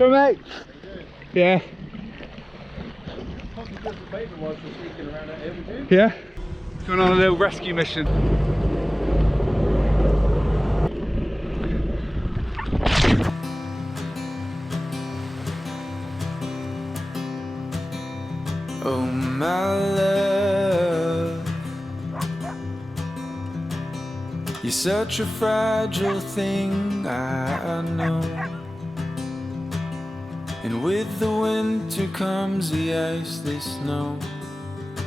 Go, mate. Yeah. Yeah. Going on a little rescue mission. Oh my love, you're such a fragile thing, I know. And with the winter comes the ice, the snow,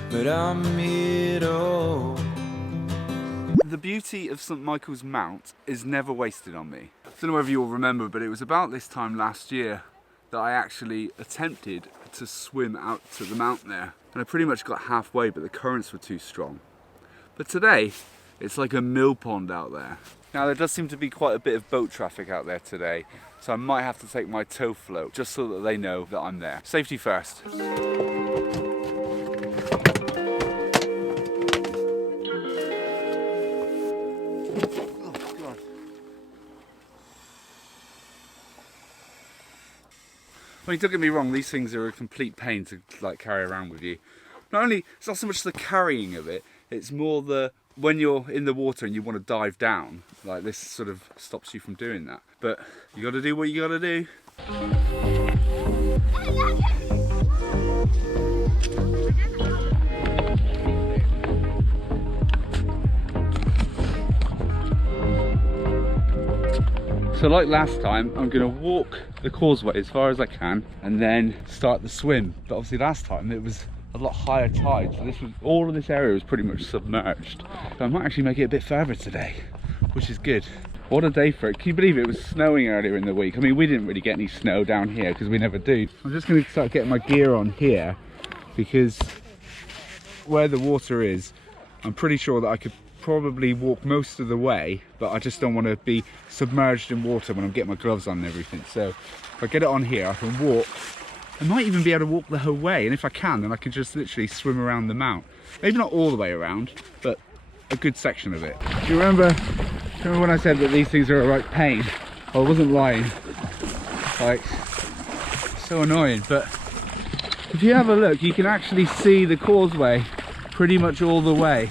but I'm here to hold. The beauty of St Michael's Mount is never wasted on me. I don't know whether you'll remember, but it was about this time last year that I actually attempted to swim out to the mountain there. And I pretty much got halfway, but the currents were too strong. But today, it's like a mill pond out there. Now there does seem to be quite a bit of boat traffic out there today, so I might have to take my tow float, just so that they know that I'm there. Safety first. I mean, don't get me wrong, these things are a complete pain to like carry around with you. Not only, it's not so much the carrying of it, it's more the, when you're in the water and you want to dive down, like this sort of stops you from doing that. But you gotta do what you gotta do. So like last time, I'm gonna walk the causeway as far as I can and then start the swim. But obviously last time it was a lot higher tide, so this was, all of this area was pretty much submerged. So I might actually make it a bit further today, which is good. What a day for it. Can you believe it was snowing earlier in the week? I mean, we didn't really get any snow down here because we never do. I'm just gonna start getting my gear on here because where the water is, I'm pretty sure that I could probably walk most of the way, but I just don't want to be submerged in water when I'm getting my gloves on and everything. So if I get it on here, I can walk. I might even be able to walk the whole way, and if I can, then I can just literally swim around the mount. Maybe not all the way around, but a good section of it. Do you remember when I said that these things are a right pain? I wasn't lying. Like, so annoying. But if you have a look, you can actually see the causeway pretty much all the way.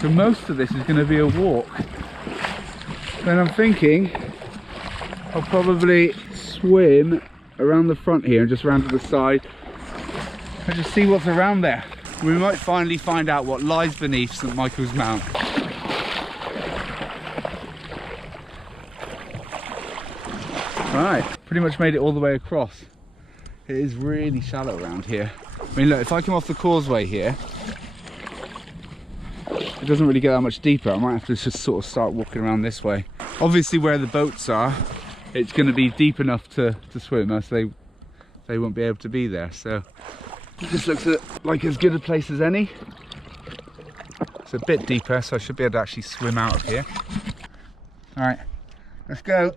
So most of this is going to be a walk. Then I'm thinking I'll probably swim around the front here and just round to the side and just see what's around there. We might finally find out what lies beneath St Michael's Mount. Right, pretty much made it all the way across. It is really shallow around here. I mean, look, if I come off the causeway here, it doesn't really get that much deeper. I might have to just sort of start walking around this way. Obviously where the boats are, it's going to be deep enough to swim, else they won't be able to be there. So it just looks like as good a place as any. It's a bit deeper, so I should be able to actually swim out of here. All right, let's go.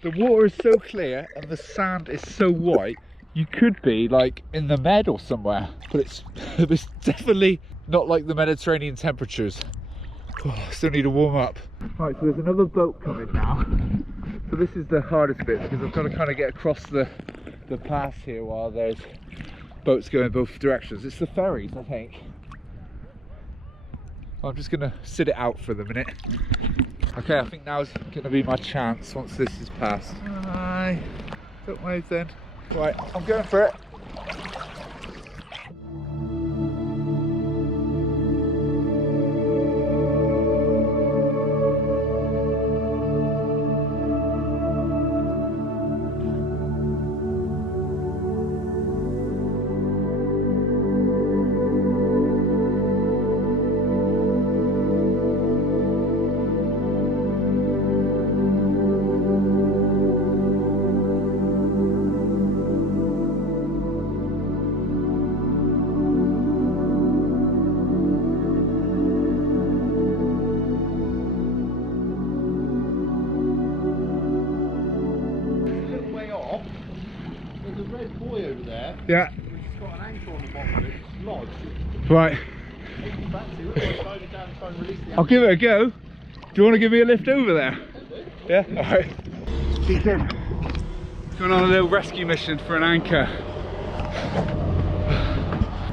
The water is so clear and the sand is so white, you could be like in the Med or somewhere, but it's definitely not like the Mediterranean temperatures. Oh, still need to warm up. Right, so there's another boat coming now. So this is the hardest bit because I've got to kind of get across the pass here while there's boats going both directions. It's the ferries, I think. I'm just going to sit it out for the minute. Okay, I think now's going to be my chance once this is passed. Aye, don't wave then. Right, I'm going for it. there's a red buoy over there. Yeah. Which has got an anchor on the bottom of it. It's lodged. Right. If you fancy it, I'll dive it down and try and release the anchor. I'll give it a go. Do you want to give me a lift over there? Yeah? Alright. Keep in. Going on a little rescue mission for an anchor.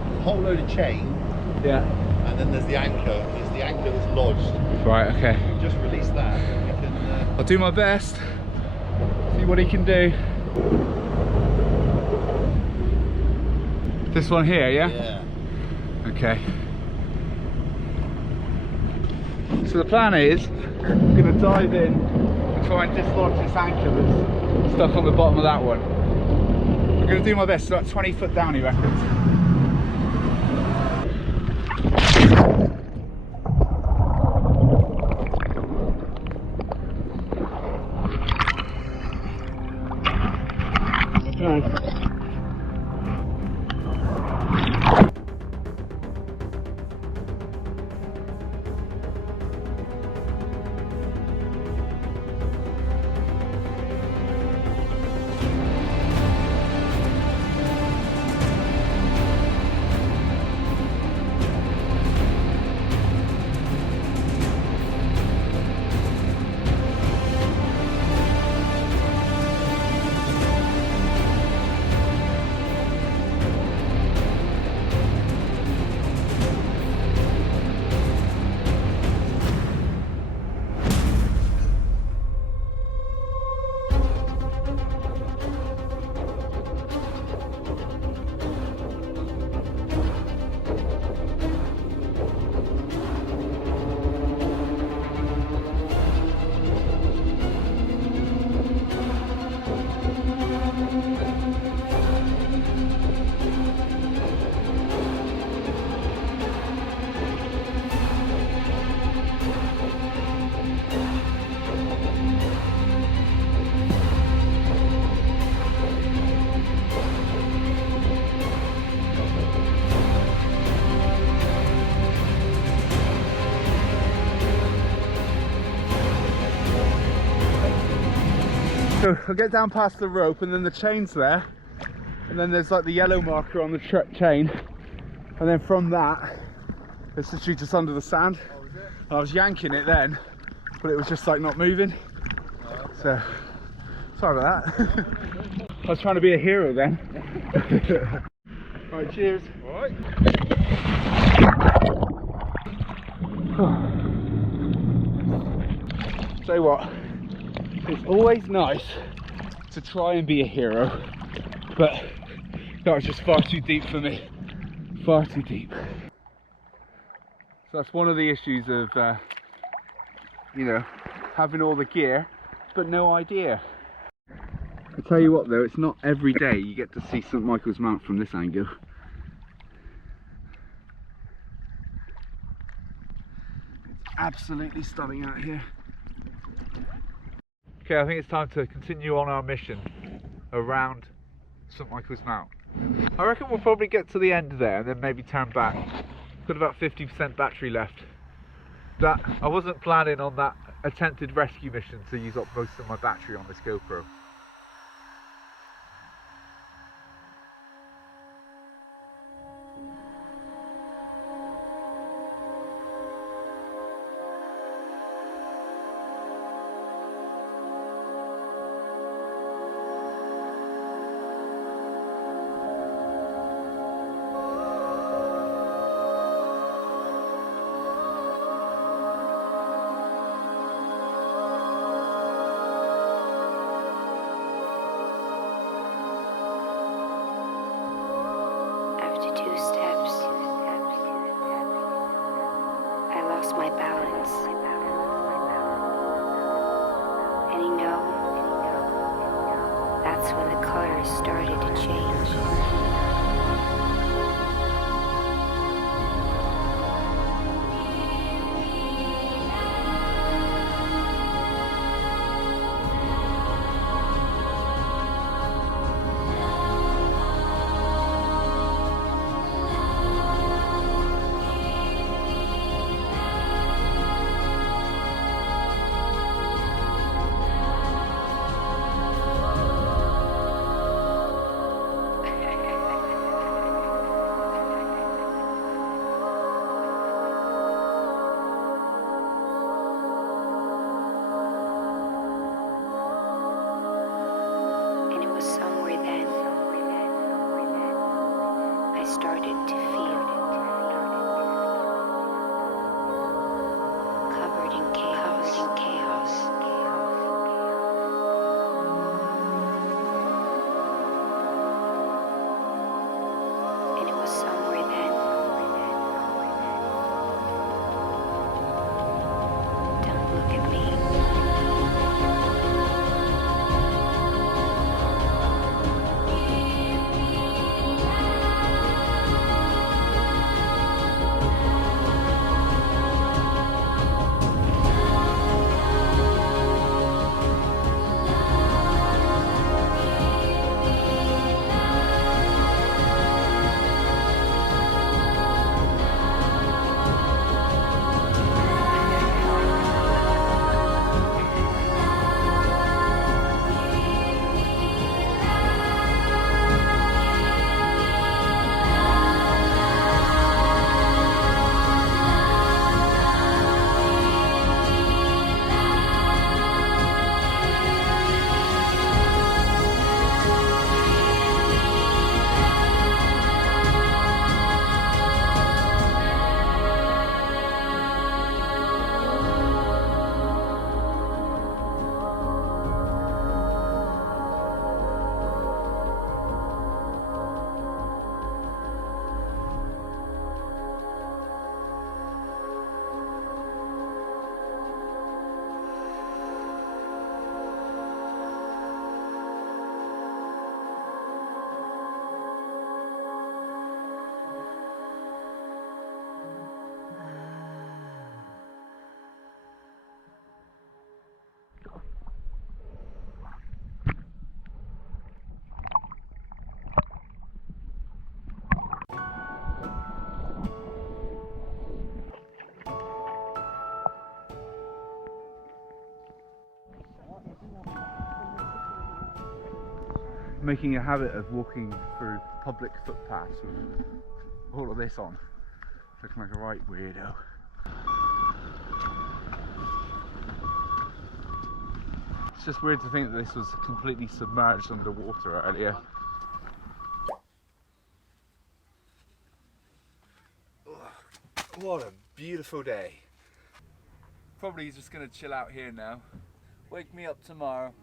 A whole load of chain. Yeah. And then there's the anchor. There's the anchor that's lodged. Right, okay. Just release that and we can... I'll do my best. See what he can do. This one here, yeah? Yeah. Okay. So the plan is, I'm going to dive in and try and dislodge this anchor that's stuck on the bottom of that one. I'm going to do my best, so about 20 foot down he reckons. So I'll get down past the rope and then the chain's there, and then there's like the yellow marker on the chain, and then from that it's literally just under the sand. Oh, is it? And I was yanking it then, but it was just like not moving. Oh, okay. So sorry about that. I was trying to be a hero then. Alright, cheers. Alright. Say what, it's always nice to try and be a hero, but that was just far too deep for me. Far too deep. So that's one of the issues of, you know, having all the gear, but no idea. I tell you what though, it's not every day you get to see St Michael's Mount from this angle. It's absolutely stunning out here. Okay, I think it's time to continue on our mission around St Michael's Mount. I reckon we'll probably get to the end there and then maybe turn back. Got about 50% battery left. That I wasn't planning on that attempted rescue mission to use up most of my battery on this GoPro. started to feel covered in chaos. And it was somewhere then. Don't look at me. Making a habit of walking through public footpaths with all of this on. Looking like a right weirdo. It's just weird to think that this was completely submerged underwater earlier. What a beautiful day. Probably just gonna chill out here now. Wake me up tomorrow.